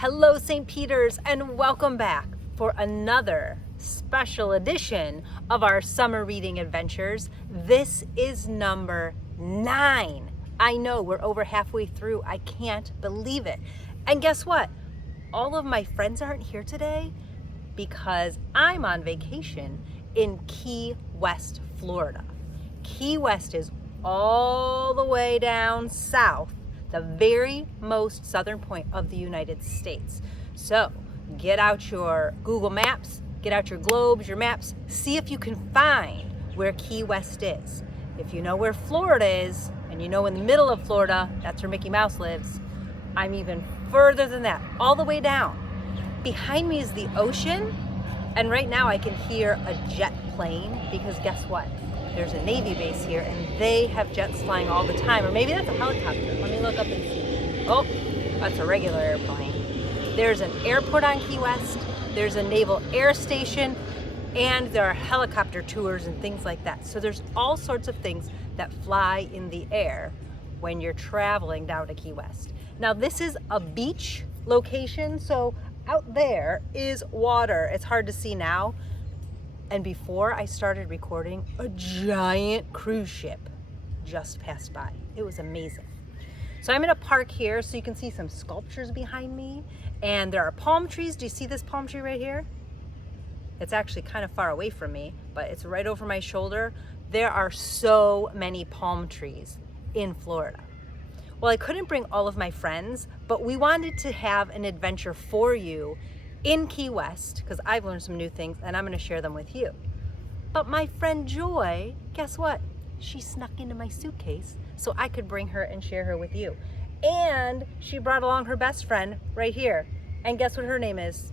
Hello, St. Peter's, and welcome back for another special edition of our summer reading adventures. This is number 9. I know we're over halfway through. I can't believe it. And guess what? All of my friends aren't here today because I'm on vacation in Key West, Florida. Key West is all the way down south, the very most southern point of the United States. So get out your Google Maps, get out your globes, your maps, see if you can find where Key West is. If you know where Florida is, and you know in the middle of Florida, that's where Mickey Mouse lives, I'm even further than that, all the way down. Behind me is the ocean, and right now I can hear a jet plane because guess what? There's a Navy base here and they have jets flying all the time. Or maybe that's a helicopter. Let me look up and see. Oh, that's a regular airplane. There's an airport on Key West. There's a naval air station, and there are helicopter tours and things like that. So there's all sorts of things that fly in the air when you're traveling down to Key West. Now this is a beach location, so out there is water. It's hard to see now. And before I started recording, a giant cruise ship just passed by. It was amazing. So I'm in a park here, so you can see some sculptures behind me. And there are palm trees. Do you see this palm tree right here? It's actually kind of far away from me, but it's right over my shoulder. There are so many palm trees in Florida. Well, I couldn't bring all of my friends, but we wanted to have an adventure for you in Key West, because I've learned some new things and I'm going to share them with you. But my friend Joy, guess what? She snuck into my suitcase so I could bring her and share her with you. And she brought along her best friend right here. And guess what her name is?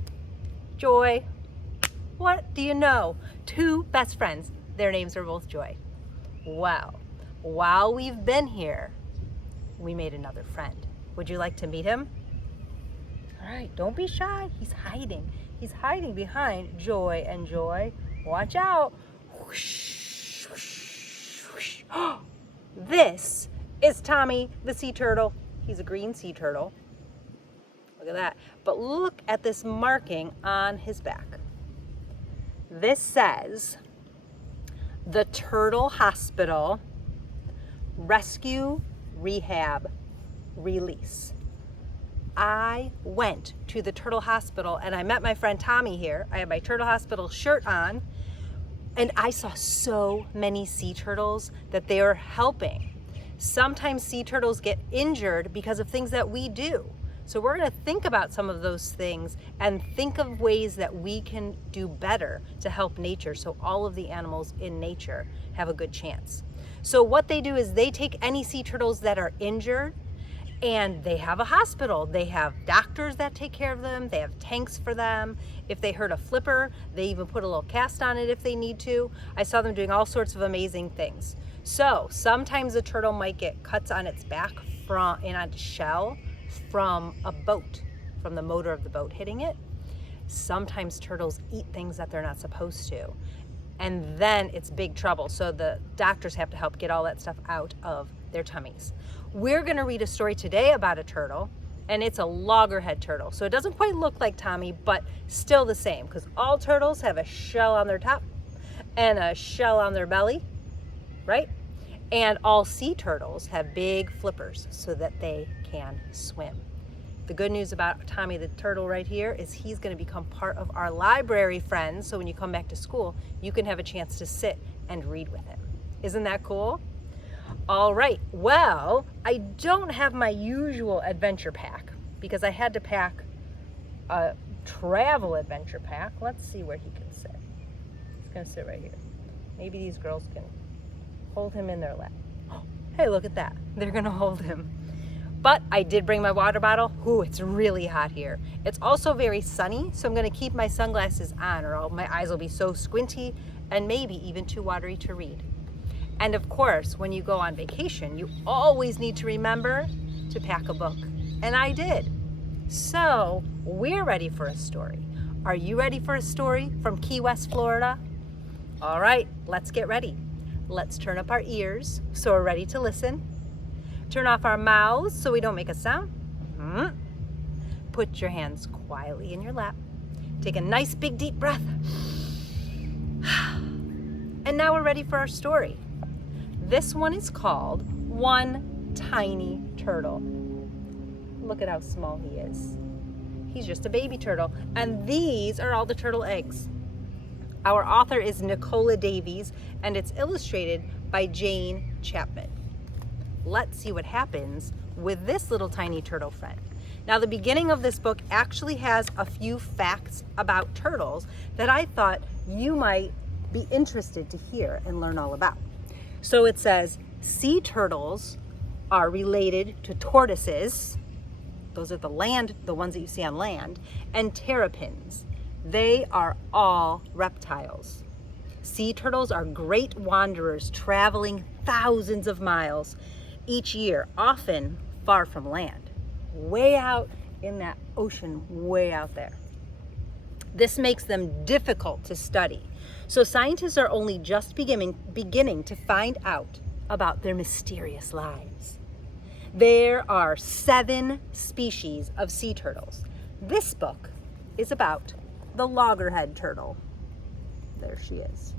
Joy. What do you know? 2 best friends. Their names are both Joy. Well, while we've been here, we made another friend. Would you like to meet him? All right, don't be shy. He's hiding. He's hiding behind Joy and Joy. Watch out. Whoosh, whoosh, whoosh. This is Tommy the sea turtle. He's a green sea turtle. Look at that. But look at this marking on his back. This says, the Turtle Hospital Rescue, Rehab, Release. I went to the Turtle Hospital and I met my friend Tommy here. I had my Turtle Hospital shirt on and I saw so many sea turtles that they are helping. Sometimes sea turtles get injured because of things that we do. So we're going to think about some of those things and think of ways that we can do better to help nature so all of the animals in nature have a good chance. So what they do is they take any sea turtles that are injured and they have a hospital. They have doctors that take care of them. They have tanks for them. If they hurt a flipper, they even put a little cast on it if they need to. I saw them doing all sorts of amazing things. So sometimes a turtle might get cuts on its back and on its shell from a boat, from the motor of the boat hitting it. Sometimes turtles eat things that they're not supposed to. And then it's big trouble. So the doctors have to help get all that stuff out of their tummies. We're going to read a story today about a turtle, and it's a loggerhead turtle. So it doesn't quite look like Tommy, but still the same, because all turtles have a shell on their top and a shell on their belly, right? And all sea turtles have big flippers so that they can swim. The good news about Tommy the turtle right here is he's going to become part of our library friends. So when you come back to school, you can have a chance to sit and read with him. Isn't that cool? All right, well, I don't have my usual adventure pack because I had to pack a travel adventure pack. Let's see where he can sit. He's gonna sit right here. Maybe these girls can hold him in their lap. Oh, hey, look at that. They're gonna hold him. But I did bring my water bottle. Ooh, it's really hot here. It's also very sunny, so I'm gonna keep my sunglasses on or my eyes will be so squinty and maybe even too watery to read. And of course, when you go on vacation, you always need to remember to pack a book. And I did. So we're ready for a story. Are you ready for a story from Key West, Florida? All right, let's get ready. Let's turn up our ears so we're ready to listen. Turn off our mouths so we don't make a sound. put your hands quietly in your lap. Take a nice big deep breath. And now we're ready for our story. This one is called One Tiny Turtle. Look at how small he is. He's just a baby turtle. And these are all the turtle eggs. Our author is Nicola Davies, and it's illustrated by Jane Chapman. Let's see what happens with this little tiny turtle friend. Now, the beginning of this book actually has a few facts about turtles that I thought you might be interested to hear and learn all about. So it says, sea turtles are related to tortoises. Those are the ones that you see on land, and terrapins. They are all reptiles. Sea turtles are great wanderers, traveling thousands of miles each year, often far from land, way out in that ocean, way out there. This makes them difficult to study. So scientists are only just beginning to find out about their mysterious lives. There are 7 species of sea turtles. This book is about the loggerhead turtle. There she is.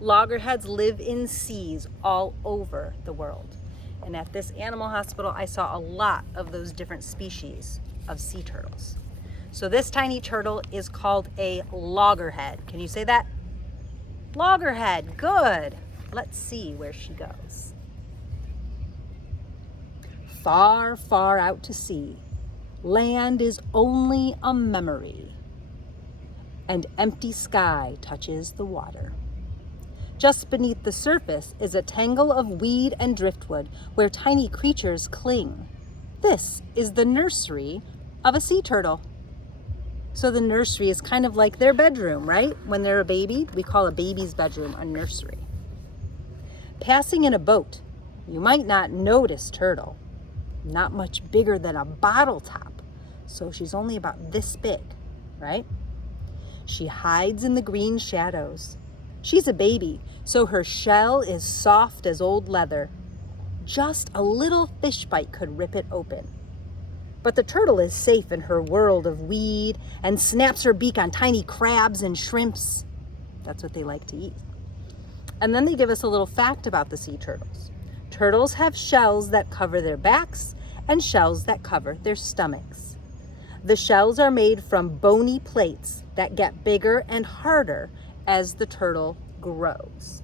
Loggerheads live in seas all over the world. And at this animal hospital, I saw a lot of those different species of sea turtles. So this tiny turtle is called a loggerhead. Can you say that? Loggerhead, good. Let's see where she goes. Far, far out to sea, land is only a memory, and empty sky touches the water. Just beneath the surface is a tangle of weed and driftwood where tiny creatures cling. This is the nursery of a sea turtle. So the nursery is kind of like their bedroom, right? When they're a baby, we call a baby's bedroom a nursery. Passing in a boat, you might not notice Turtle. Not much bigger than a bottle top, so she's only about this big, right? She hides in the green shadows. She's a baby, so her shell is soft as old leather. Just a little fish bite could rip it open. But the turtle is safe in her world of weed and snaps her beak on tiny crabs and shrimps. That's what they like to eat. And then they give us a little fact about the sea turtles. Turtles have shells that cover their backs and shells that cover their stomachs. The shells are made from bony plates that get bigger and harder as the turtle grows.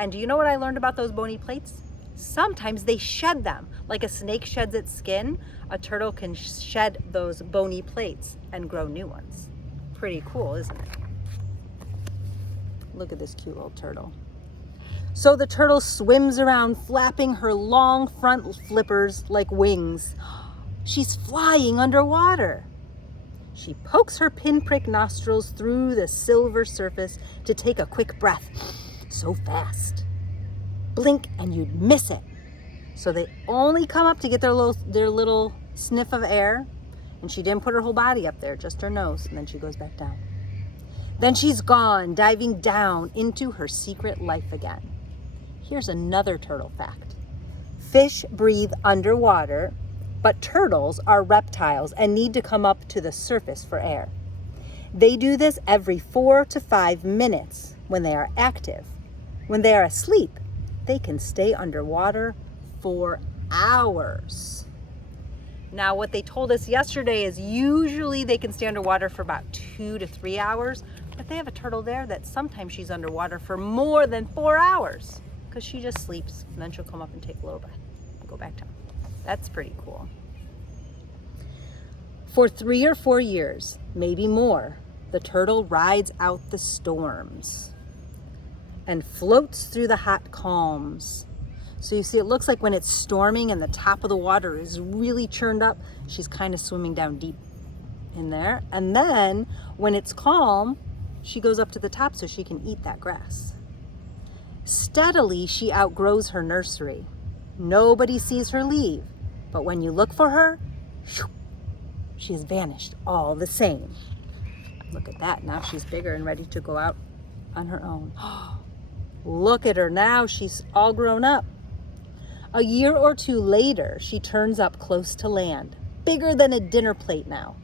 And do you know what I learned about those bony plates? Sometimes they shed them. Like a snake sheds its skin, a turtle can shed those bony plates and grow new ones. Pretty cool, isn't it? Look at this cute little turtle. So the turtle swims around, flapping her long front flippers like wings. She's flying underwater. She pokes her pinprick nostrils through the silver surface to take a quick breath. So fast. Blink and you'd miss it. So they only come up to get their little sniff of air, and she didn't put her whole body up there, just her nose, and then she goes back down. Then she's gone, diving down into her secret life again. Here's another turtle fact. Fish breathe underwater, but turtles are reptiles and need to come up to the surface for air. They do this every 4 to 5 minutes when they are active. When they are asleep, they can stay underwater for hours. Now, what they told us yesterday is usually they can stay underwater for about 2 to 3 hours, but they have a turtle there that sometimes she's underwater for more than 4 hours because she just sleeps and then she'll come up and take a little breath and go back down. That's pretty cool. For 3 or 4 years, maybe more, the turtle rides out the storms and floats through the hot calms. So you see, it looks like when it's storming and the top of the water is really churned up, she's kind of swimming down deep in there. And then when it's calm, she goes up to the top so she can eat that grass. Steadily, she outgrows her nursery. Nobody sees her leave, but when you look for her, she has vanished all the same. Look at that, now she's bigger and ready to go out on her own. Look at her now, she's all grown up. A year or two later, she turns up close to land. bigger than a dinner plate now.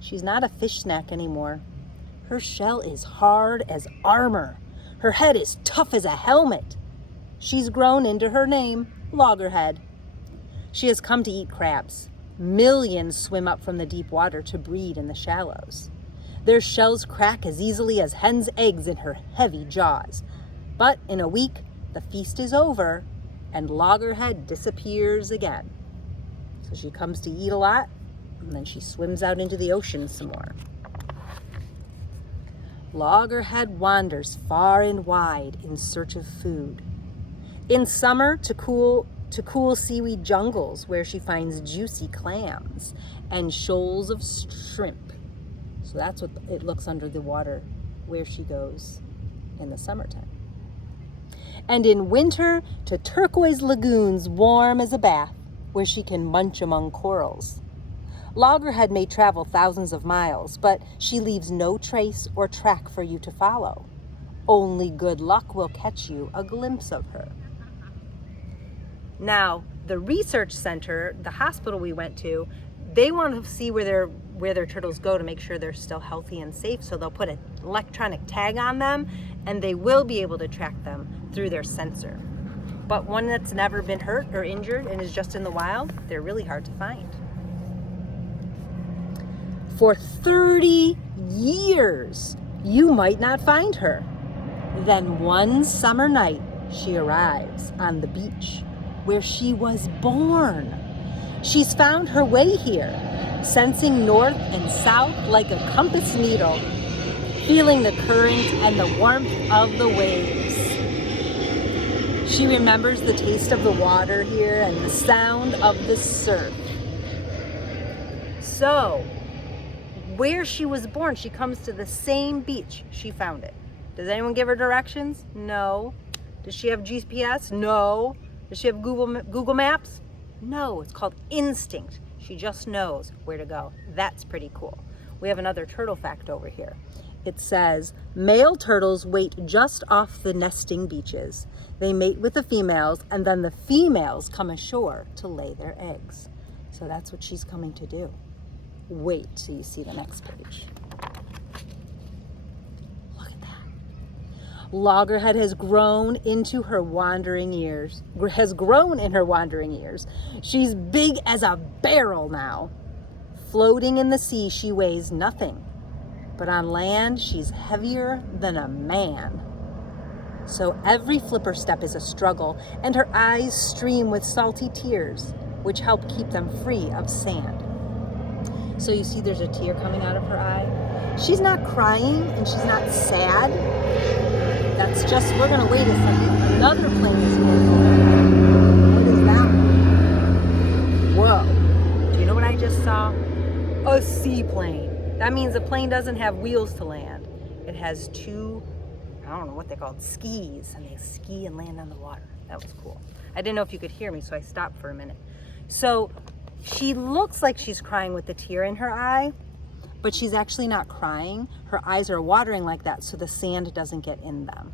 She's not a fish snack anymore. Her shell is hard as armor. Her head is tough as a helmet. She's grown into her name, Loggerhead. She has come to eat crabs. Millions swim up from the deep water to breed in the shallows. Their shells crack as easily as hen's eggs in her heavy jaws. But in a week, the feast is over and Loggerhead disappears again. So she comes to eat a lot, and then she swims out into the ocean some more. Loggerhead wanders far and wide in search of food. In summer, to cool seaweed jungles where she finds juicy clams and shoals of shrimp. So that's what it looks under the water where she goes in the summertime. And in winter, to turquoise lagoons warm as a bath where she can munch among corals. Loggerhead may travel thousands of miles, but she leaves no trace or track for you to follow. Only good luck will catch you a glimpse of her. Now, the research center, the hospital we went to, they want to see where their turtles go to make sure they're still healthy and safe. So they'll put an electronic tag on them and they will be able to track them through their sensor. But one that's never been hurt or injured and is just in the wild, they're really hard to find. For 30 years, you might not find her. Then one summer night, she arrives on the beach where she was born. She's found her way here, sensing north and south like a compass needle, feeling the current and the warmth of the waves. She remembers the taste of the water here and the sound of the surf. So, where she was born, she comes to the same beach she found it. Does anyone give her directions? No. Does she have GPS? No. Does she have Google Maps? No. It's called instinct. She just knows where to go. That's pretty cool. We have another turtle fact over here. It says, male turtles wait just off the nesting beaches. They mate with the females, and then the females come ashore to lay their eggs. So that's what she's coming to do. Wait till you see the next page. Look at that. Loggerhead has grown in her wandering years. She's big as a barrel now. Floating in the sea, she weighs nothing. But on land, she's heavier than a man. So every flipper step is a struggle, and her eyes stream with salty tears, which help keep them free of sand. So you see there's a tear coming out of her eye. She's not crying and she's not sad. That's just, we're gonna wait a second. Another plane is going over. What is that? Whoa. Do you know what I just saw? A seaplane. That means the plane doesn't have wheels to land. It has two, I don't know what they're called, skis, and they ski and land on the water. That was cool. I didn't know if you could hear me, so I stopped for a minute. So she looks like she's crying with the tear in her eye, but she's actually not crying. Her eyes are watering like that so the sand doesn't get in them,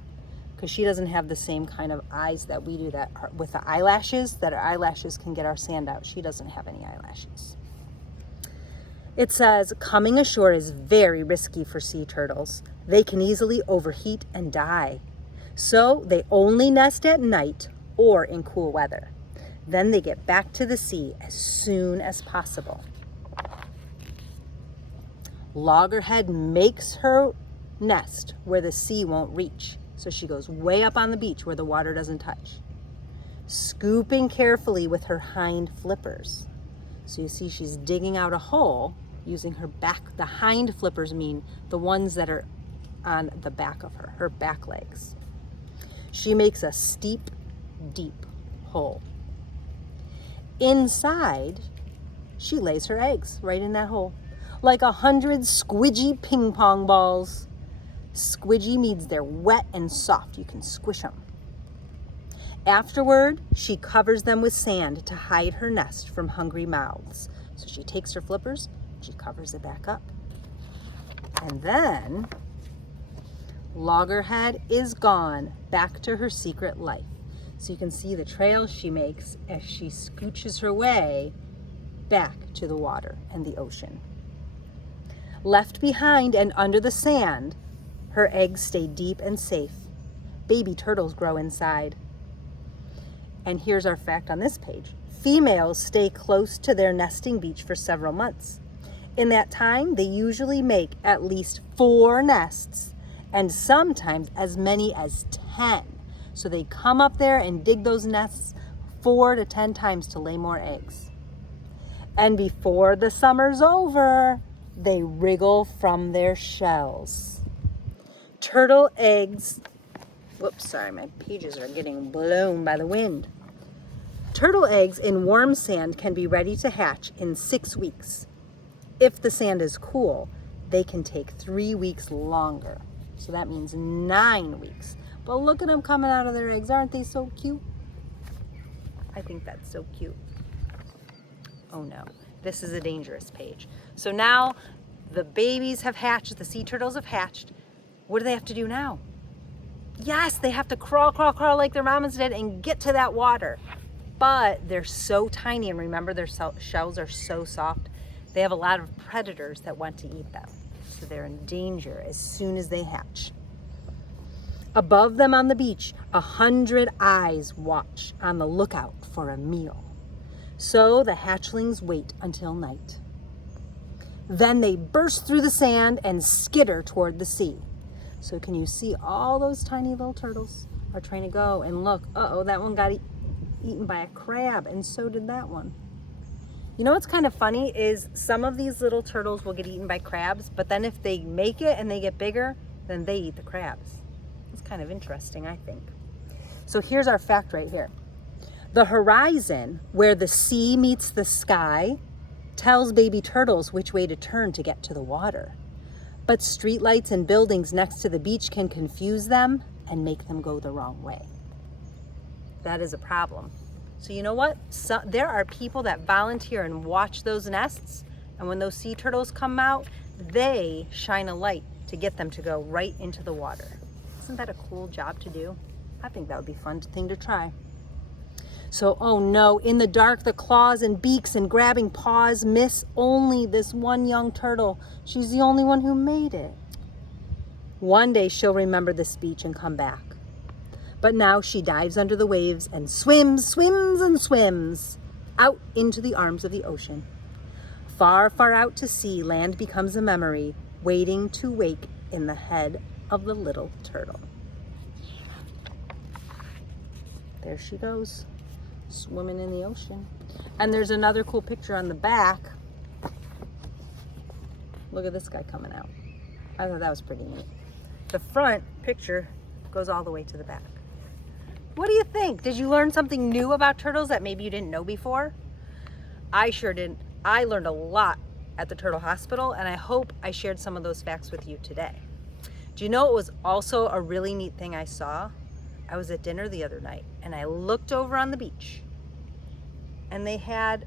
because she doesn't have the same kind of eyes that we do that are, with the eyelashes, that our eyelashes can get our sand out. She doesn't have any eyelashes. It says, coming ashore is very risky for sea turtles. They can easily overheat and die. So they only nest at night or in cool weather. Then they get back to the sea as soon as possible. Loggerhead makes her nest where the sea won't reach. So she goes way up on the beach where the water doesn't touch, scooping carefully with her hind flippers. So you see she's digging out a hole using her back. The hind flippers mean the ones that are on the back of her back legs. She makes a steep, deep hole. Inside, she lays her eggs right in that hole, like 100 squidgy ping pong balls. Squidgy means they're wet and soft. You can squish them. Afterward, she covers them with sand to hide her nest from hungry mouths. So she takes her flippers, she covers it back up. And then Loggerhead is gone back to her secret life. So you can see the trail she makes as she scooches her way back to the water and the ocean. Left behind and under the sand, her eggs stay deep and safe. Baby turtles grow inside. And here's our fact on this page. Females stay close to their nesting beach for several months. In that time, they usually make at least 4 nests and sometimes as many as 10. So they come up there and dig those nests 4 to 10 times to lay more eggs. And before the summer's over, they wriggle from their shells. Turtle eggs, whoops, sorry, my pages are getting blown by the wind. Turtle eggs in warm sand can be ready to hatch in 6 weeks. If the sand is cool, they can take 3 weeks longer. So that means 9 weeks. But look at them coming out of their eggs. Aren't they so cute? I think that's so cute. Oh no, this is a dangerous page. So now the babies have hatched, the sea turtles have hatched. What do they have to do now? Yes, they have to crawl like their mamas did and get to that water. But they're so tiny, and remember their shells are so soft, they have a lot of predators that want to eat them. So they're in danger as soon as they hatch. Above them on the beach, 100 eyes watch on the lookout for a meal. So the hatchlings wait until night. Then they burst through the sand and skitter toward the sea. So can you see all those tiny little turtles are trying to go, and look, uh-oh, that one got eaten by a crab, and so did that one. You know what's kind of funny is some of these little turtles will get eaten by crabs, but then if they make it and they get bigger, then they eat the crabs. It's kind of interesting, I think. So here's our fact right here. The horizon, where the sea meets the sky, tells baby turtles which way to turn to get to the water. But streetlights and buildings next to the beach can confuse them and make them go the wrong way. That is a problem. So you know what? There are people that volunteer and watch those nests, and when those sea turtles come out, they shine a light to get them to go right into the water. Isn't that a cool job to do? I think that would be a fun thing to try. So, oh no, in the dark, the claws and beaks and grabbing paws miss only this one young turtle. She's the only one who made it. One day she'll remember this beach and come back. But now she dives under the waves and swims out into the arms of the ocean. Far, far out to sea, land becomes a memory, waiting to wake in the head of the little turtle. There she goes, swimming in the ocean. And there's another cool picture on the back. Look at this guy coming out. I thought that was pretty neat. The front picture goes all the way to the back. What do you think? Did you learn something new about turtles that maybe you didn't know before? I sure didn't. I learned a lot at the Turtle Hospital, and I hope I shared some of those facts with you today. Do you know it was also a really neat thing I saw? I was at dinner the other night, and I looked over on the beach, and they had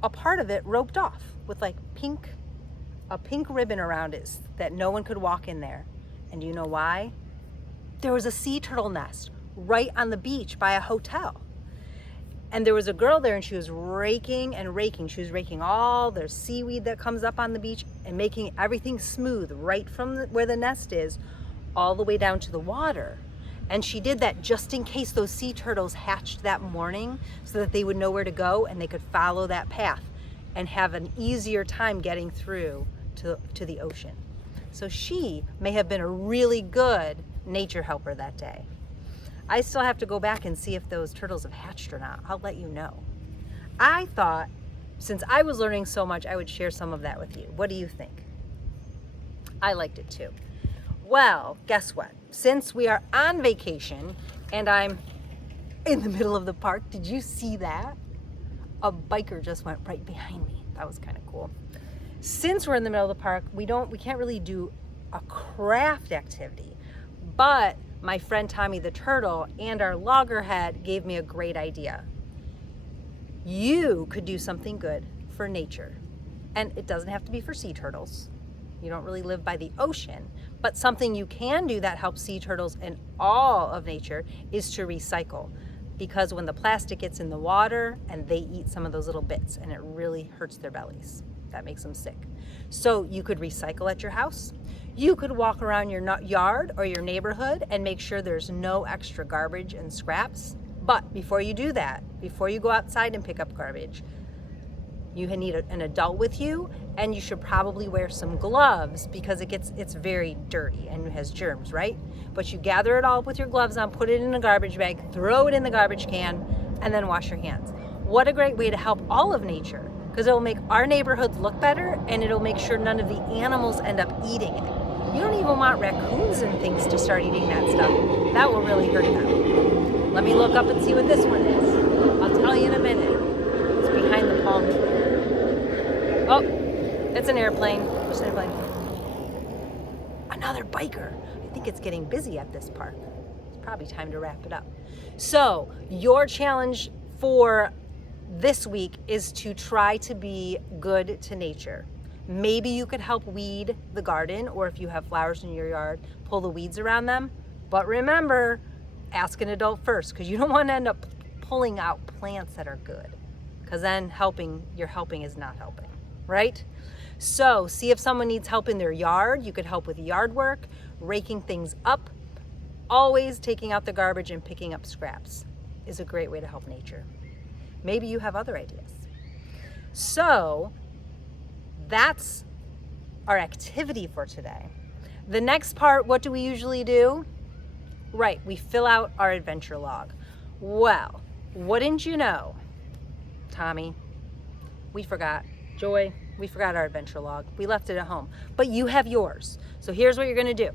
a part of it roped off with like a pink ribbon around it that no one could walk in there. And do you know why? There was a sea turtle nest right on the beach by a hotel. And there was a girl there, and she was raking and raking. She was raking all the seaweed that comes up on the beach and making everything smooth right from where the nest is all the way down to the water. And she did that just in case those sea turtles hatched that morning, so that they would know where to go and they could follow that path and have an easier time getting through to the ocean. So she may have been a really good nature helper that day. I still have to go back and see if those turtles have hatched or not. I'll let you know. I thought, since I was learning so much, I would share some of that with you. What do you think? I liked it too. Well, guess what? Since we are on vacation and I'm in the middle of the park, did you see that? A biker just went right behind me. That was kind of cool. Since we're in the middle of the park, we can't really do a craft activity, but my friend Tommy the turtle and our loggerhead gave me a great idea. You could do something good for nature, and it doesn't have to be for sea turtles. You don't really live by the ocean, but something you can do that helps sea turtles and all of nature is to recycle. because when the plastic gets in the water and they eat some of those little bits and it really hurts their bellies. That makes them sick. So you could recycle at your house. You could walk around your yard or your neighborhood and make sure there's no extra garbage and scraps. But before you do that, before you go outside and pick up garbage, you need an adult with you, and you should probably wear some gloves because it's very dirty and it has germs, right? But you gather it all up with your gloves on, put it in a garbage bag, throw it in the garbage can, and then wash your hands. What a great way to help all of nature, because it will make our neighborhoods look better, and it'll make sure none of the animals end up eating it. You don't even want raccoons and things to start eating that stuff. That will really hurt them. Let me look up and see what this one is. I'll tell you in a minute. It's behind the palm tree. Oh, it's an airplane. Just an airplane. Another biker. I think it's getting busy at this park. It's probably time to wrap it up. So, your challenge for this week is to try to be good to nature. Maybe you could help weed the garden, or if you have flowers in your yard, pull the weeds around them. But remember, ask an adult first, because you don't want to end up pulling out plants that are good, because then your helping is not helping, right? So see if someone needs help in their yard. You could help with yard work, raking things up. Always taking out the garbage and picking up scraps is a great way to help nature. Maybe you have other ideas. So that's our activity for today. The next part, what do we usually do? Right, we fill out our adventure log. Well, wouldn't you know, Tommy, we forgot. Joy, we forgot our adventure log. We left it at home, but you have yours. So here's what you're gonna do.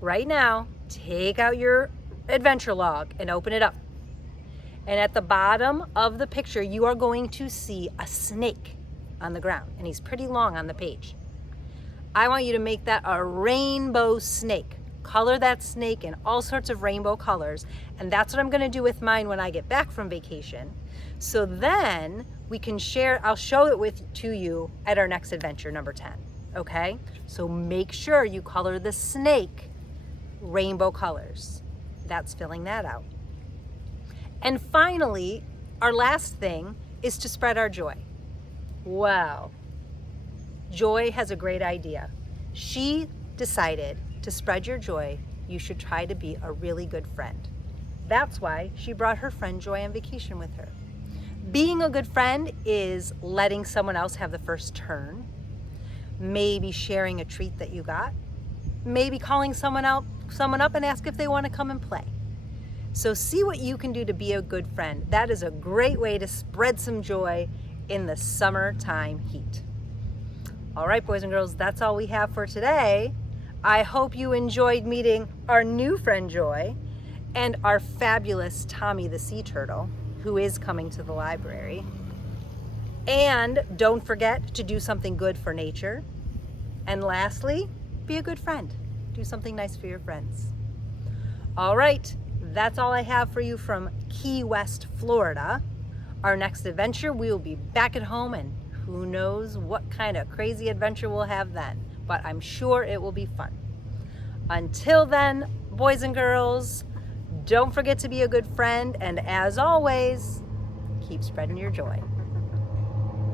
Right now, take out your adventure log and open it up. And at the bottom of the picture, you are going to see a snake on the ground, and he's pretty long on the page. I want you to make that a rainbow snake. Color that snake in all sorts of rainbow colors, and that's what I'm gonna do with mine when I get back from vacation. So then we can share, I'll show it to you at our next adventure, number 10, okay? So make sure you color the snake rainbow colors. That's filling that out. And finally, our last thing is to spread our joy. Wow. Joy has a great idea. She decided to spread your joy, you should try to be a really good friend. That's why she brought her friend Joy on vacation with her. Being a good friend is letting someone else have the first turn, maybe sharing a treat that you got, maybe calling someone up and ask if they want to come and play. So see what you can do to be a good friend. That is a great way to spread some joy in the summertime heat. All right, boys and girls, that's all we have for today. I hope you enjoyed meeting our new friend Joy and our fabulous Tommy the sea turtle, who is coming to the library. And don't forget to do something good for nature. And lastly, be a good friend. Do something nice for your friends. All right, that's all I have for you from Key West, Florida. Our next adventure, we will be back at home, and who knows what kind of crazy adventure we'll have then, but I'm sure it will be fun. Until then, boys and girls, don't forget to be a good friend, and as always, keep spreading your joy.